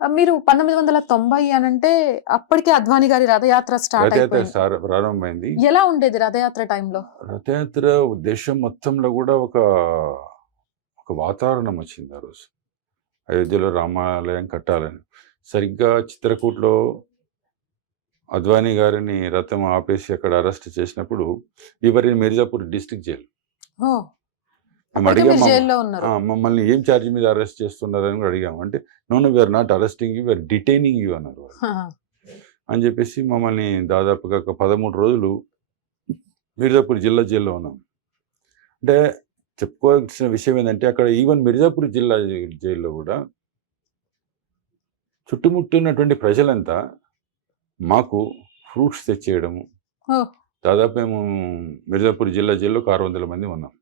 మీరు 1990 అనంటే అప్పటికే అద్వాని గారి రథయాత్ర స్టార్ట్ రథయాత్ర అయిపోయింది. ప్రారంభమైంది. ఎలా ఉండేది రథయాత్ర టైంలో? రథయాత్ర దేశం మొత్తంలో గూడా ఒక వాతావరణం వచ్చింది ఆ రోజు. అయోధ్యలో రామాలయం కట్టాలని. సరిగ్గా చిత్రకూట్‌లో అద్వానీ గారిని రథం ఆపేసి అక్కడ అరెస్ట్ చేసినప్పుడు we were in Mirzapur district jail. Oh! మేము అప్పటికే అడిగాం మీరు జైల్‌లో ఉన్నారు. మమ్మల్ని ఏం చార్జ్ మీద అరెస్ట్ చేస్తున్నారని కూడా అడిగాము. అంటే no we are not arresting you, we are detaining you అన్నారు వాళ్ళు. ఆహా! అని చెప్పేసి మమ్మల్ని దాదాపుగా ఒక 13 రోజులు మిర్జాపూర్ జిల్లా జైల్‌లో ఉన్నాం. అంటే చెప్పుకోవాల్సిన విషయం ఏందంటే అక్కడ ఈవెన్ మిర్జాపూర్ జిల్లా జైల్‌లో కూడా చుట్టుముట్టున్నటువంటి ప్రజలంతా మాకు ఫ్రూట్స్ తెచ్చేయడము. ఓహ్! దాదాపు మేము మిర్జాపూర్ జిల్లా జైల్‌లో ఒక 600 మంది ఉన్నాం.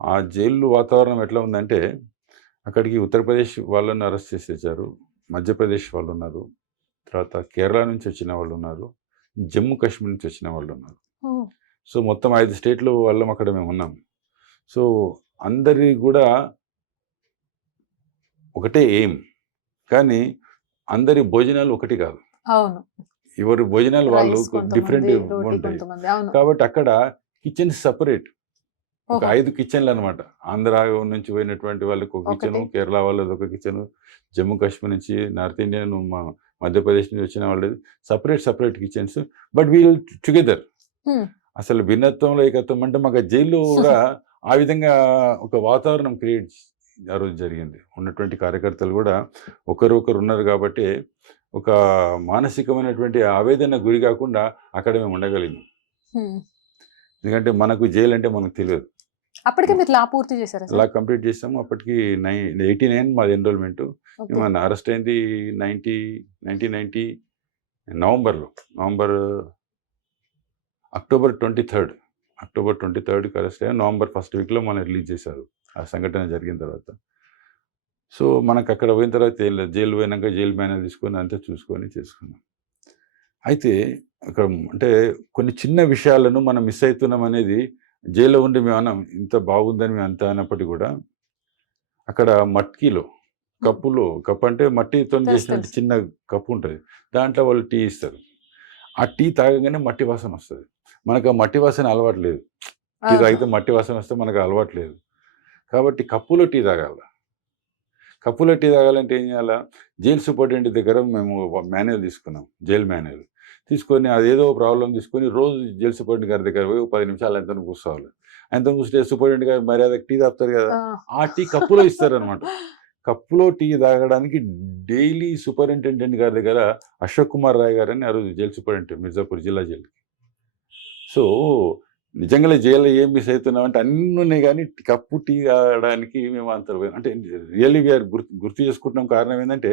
ఆ జైలు వాతావరణం ఎట్లా ఉందంటే అక్కడికి ఉత్తరప్రదేశ్ వాళ్ళని అరెస్ట్ చేసి తెచ్చారు. మధ్యప్రదేశ్ వాళ్ళున్నారు. తర్వాత కేరళ నుంచి వచ్చిన వాళ్ళున్నారు. జమ్మూ కాశ్మీర్ నుంచి వచ్చిన వాళ్ళున్నారు. ఓహ్! సో, మొత్తం 5 స్టేట్‌ల వాళ్ళం అక్కడ మేమున్నాం. సో, అందరివి గూడా ఒకటే ఎయిమ్. కానీ అందరి భోజనాలు ఒకటి కాదు. అవును. ఎవరి భోజనాలు వాళ్ళు రైస్ డిఫరెంట్ కొంతమంది, రోటీ ఉంటాయి. కొంతమంది. అవును. కాబట్టి అక్కడ కిచెన్స్ సెపరేట్. ఒక ఓహో! 5 కిచెన్‌లనమాట. ఆంధ్ర నుంచి పోయినటువంటి వాళ్ళకి ఒక కిచెను, ఒకటి. కేరళ వాళ్ళది ఒక కిచెను, జమ్మూ కాశ్మీర్ నుంచి, నార్త్ ఇండియన్ మధ్యప్రదేశ్ నుంచి వచ్చిన వాళ్ళది separate kitchens. But we will together. హ్మ్. అసలు భిన్నత్వంలో ఏకత్వం అంటే మాకు జైల్లో కూడా ఆ విధంగా ఒక వాతావరణం క్రియేట్ ఆ రోజు జరిగింది. ఉన్నటువంటి కార్యకర్తలు కూడా ఒకరు ఉన్నారు కాబట్టి ఒక మానసికమైనటువంటి ఆవేదన గురి కాకుండా అక్కడ మేము ఉండగలిగాం. హ్మ్. ఎందుకంటే మనకు జైలు అంటే మనకు తెలియదు. అప్పటికే మీరు లా పూర్తి చేసారా లా సార్? కంప్లీట్ చేసాము. అప్పటికి 89 మాది ఎన్రోల్మెంట్. ఓకే. మేము అరెస్ట్ అయింది 1990 నవంబర్ అక్టోబర్ 23కి అరెస్ట్ అయ్యాం. నవంబర్ ఫస్ట్ వీక్‌లో మనల్ని రిలీజ్ చేశారు. ఆ సంఘటన జరిగిన తర్వాత. సో, మనకు అక్కడ పోయిన తర్వాత ఏం లేదు. జైలు పోయినాక జైలు మేనేజ్ తీసుకొని అంతా చూసుకొని చేసుకున్నాం. అయితే అక్కడ అంటే కొన్ని చిన్న విషయాలను మనం మిస్ అవుతున్నాం అనేది జైల్లో ఉండి మేము అన్నాం. ఇంత బాగుందని మేము అంత అన్నప్పటికీ కూడా అక్కడ మట్కీలో కప్పు అంటే మట్టితోని తెలుసు. చేసినటువంటి చిన్న కప్పు ఉంటది. దాంట్లో వాళ్ళు టీ ఇస్తారు. ఆ టీ తాగగానే మట్టి వాసన వస్తది. మనకు ఆ మట్టి వాసన అలవాటు లేదు. టీ ఆహా! తాగితే మట్టి వాసన వస్తే మనకు అలవాటు లేదు. కాబట్టి కప్పులో టీ తాగాల. కప్పులో టీ తాగాలంటే ఏం చేయాలా? జైలు సూపరింటెండెంట్ దగ్గర మేము మాన్యువల్ తీసుకున్నాం. Jail manual. తీసుకొని అదేదో ప్రాబ్లమ్ తీసుకొని రోజు జైలు సూపరింటెండెంట్ గారి దగ్గర పోయి 10 నిమిషాలు ఆయనతోని కూర్చోవాలి. ఆయనతోని కూర్చుంటే సూపరింటెండెంట్ గారు మర్యాదకు టీ తాగుతారు కదా! ఆ! ఆ టీ కప్పులో ఇస్తారనమాట. కప్పులో టీ తాగడానికి డైలీ సూపరింటెండెంట్ గారి దగ్గర అశోక్ కుమార్ రాయ్ గారని ఆ రోజు జైలు సూపరింటెండెంట్ మిర్జాపూర్ జిల్లా జైలుకి. సో, నిజంగానే జైల్‌లో ఏం మిస్ అయితున్నామంటే అన్నీ ఉన్నాయి గానీ కప్పు టీ తాగడానికి మేము అంత అంటే రియల్లీ వి ఆర్ గుర్తు చేసుకుంటున్నాం. కారణం ఏందంటే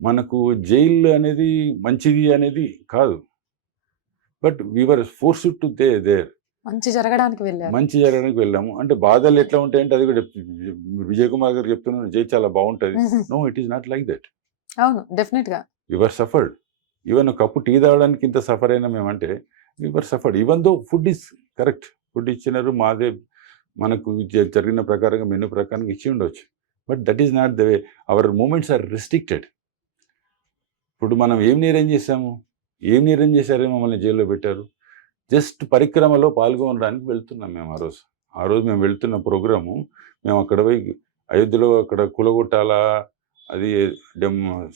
మనకు జైలు అనేది మంచిది అనేది కాదు. But we were forced to there. మంచి జరగడానికి వెళ్లారు. మంచి జరగడానికి వెళ్ళాము. అంటే బాధలు ఎట్లా ఉంటాయంటే అది కూడా విజయ్ కుమార్ గారు చెప్తున్నారు జైలు చాలా బాగుంటది. No, it is not like that. అవును. డెఫినెట్‌గా. We were suffered. Even cup tea తాగడానికి ఇంత సఫర్ అయినా మేమంటే we were suffered. Even though food is correct. Food ఇచ్చినారు. మనకు జరిగిన ప్రకారంగా మెనూ ప్రకారంగా ఇచ్చి ఉండొచ్చు. But that is not the way. Our movements are restricted. ఇప్పుడు మనం ఏం నేరం చేశాము? ఏం నేరం చేశారని మమ్మల్ని జైల్లో పెట్టారు? జస్ట్ పరిక్రమలో పాల్గొనడానికి వెళ్తున్నాం మేము ఆ రోజు. ఆ రోజు మేము వెళ్తున్న ప్రోగ్రాము మేము అక్కడ పోయి అయోధ్యలో అక్కడ కూలగొట్టాలా, అది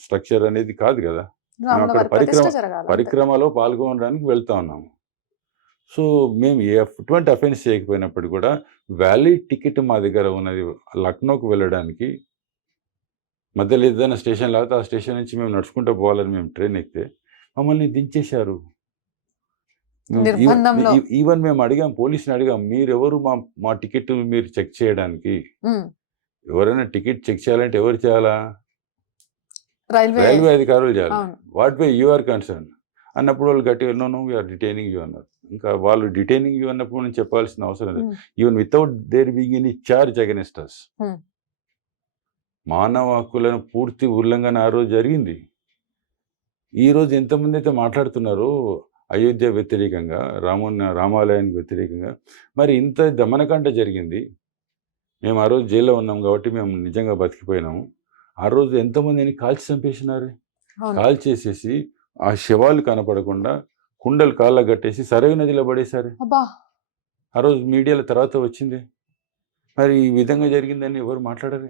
స్ట్రక్చర్ అనేది కాదు కదా! మేము రాముల అక్కడ వారి ప్రతిష్ఠ జరగాలి అంతే. పరిక్రమలో పాల్గొనడానికి వెళ్తా ఉన్నాము. సో, మేము ఎటువంటి అఫెన్స్ చేయకపోయినప్పటికి కూడా వ్యాలిడ్ టికెట్ మా దగ్గర ఉన్నది. లక్నోకి వెళ్ళడానికి మధ్యలో ఏదైనా స్టేషన్ లేకపోతే ఆ స్టేషన్ నుంచి మేము నడుచుకుంటూ పోవాలని మేము ట్రైన్ ఎక్కితే మమ్మల్ని దించేశారు. నిర్బంధంలో. ఈవెన్ మేము అడిగాం, పోలీస్‌ని అడిగాం. మీరెవరు మా టికెట్లు మీరు చెక్ చేయడానికి? హ్మ్. ఎవరైనా టికెట్ చెక్ చేయాలంటే ఎవరు చేయాలా? రైల్వే రైల్వే అధికారులు చేయాలి. అవును. What way you are concern అన్నప్పుడు వాళ్ళు గట్టిగా no we are detaining you అన్నారు. ఇంకా వాళ్ళు డిటైనింగ్ యూ అన్నప్పుడు నేను చెప్పాల్సిన అవసరం లేదు. Hmm. Even without there being any charge against us. Hmm. మానవ హక్కులను పూర్తి ఉల్లంఘన ఆ రోజు జరిగింది. ఈరోజు ఎంతమంది అయితే మాట్లాడుతున్నారో అయోధ్య వ్యతిరేకంగా, రామాలయానికి వ్యతిరేకంగా, మరి ఇంత దమనకాండ జరిగింది. మేము ఆ రోజు జైల్లో ఉన్నాం కాబట్టి మేము నిజంగా బతికిపోయినాము. ఆ రోజు ఎంతమందిని కాల్చి చంపేసినారు. అవును. కాల్చేసేసి ఆ శవాలు కనపడకుండా కుండలు కాళ్ళకు కట్టేసి సరైన నదిలో పడేశారు. అబ్బా! ఆ రోజు మీడియాలో తర్వాత వచ్చింది. మరి ఈ విధంగా జరిగిందని ఎవరు మాట్లాడరు.